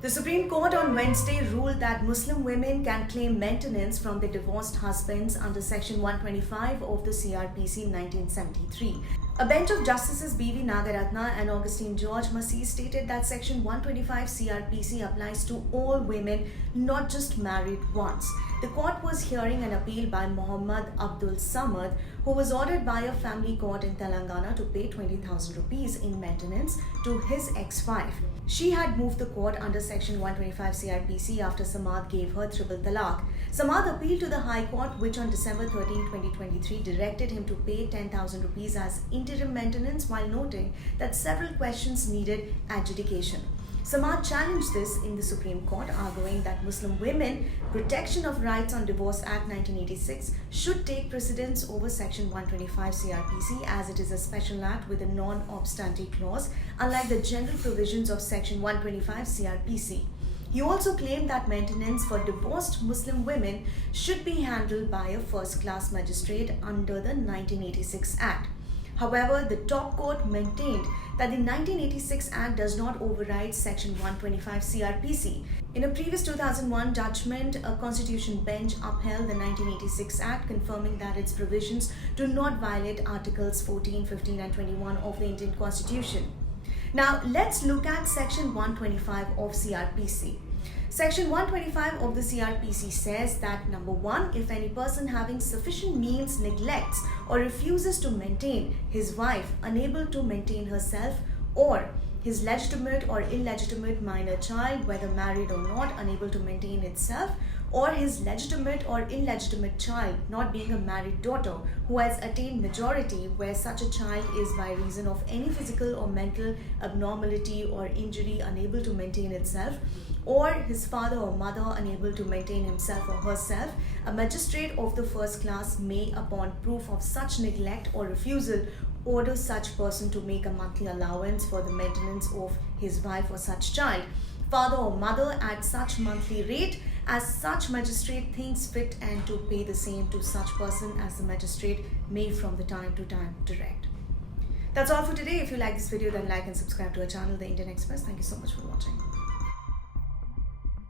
The Supreme Court on Wednesday ruled that Muslim women can claim maintenance from their divorced husbands under Section 125 of the CrPC in 1973. A bench of Justices B.V. Nagarathna and Augustine Masih stated that Section 125 CrPC applies to all women, not just married ones. The court was hearing an appeal by Muhammad Abdul Samad, who was ordered by a family court in Telangana to pay 20,000 rupees in maintenance to his ex-wife. She had moved the court under Section 125 CrPC after Samad gave her triple talaq. Samad appealed to the High Court, which on December 13, 2023 directed him to pay 10,000 rupees as interim maintenance, while noting that several questions needed adjudication. Samad challenged this in the Supreme Court, arguing that Muslim women Protection of Rights on Divorce Act 1986 should take precedence over Section 125 CrPC, as it is a special act with a non-obstante clause, unlike the general provisions of Section 125 CrPC. He also claimed that maintenance for divorced Muslim women should be handled by a first-class magistrate under the 1986 Act. However, the top court maintained that the 1986 Act does not override Section 125 CrPC. In a previous 2001 judgment, a constitution bench upheld the 1986 Act, confirming that its provisions do not violate Articles 14, 15 and 21 of the Indian Constitution. Now, let's look at Section 125 of CrPC. Section 125 of the CrPC says that number 1, if any person having sufficient means neglects or refuses to maintain his wife unable to maintain herself, or his legitimate or illegitimate minor child, whether married or not, unable to maintain itself, or his legitimate or illegitimate child, not being a married daughter, who has attained majority, where such a child is by reason of any physical or mental abnormality or injury unable to maintain itself, or his father or mother unable to maintain himself or herself, a magistrate of the first class may, upon proof of such neglect or refusal, order such person to make a monthly allowance for the maintenance of his wife or such child, father or mother, at such monthly rate as such magistrate thinks fit, and to pay the same to such person as the magistrate may from the time to time direct. That's all for today. If you like this video, then like and subscribe to our channel, The Indian Express. Thank you so much for watching.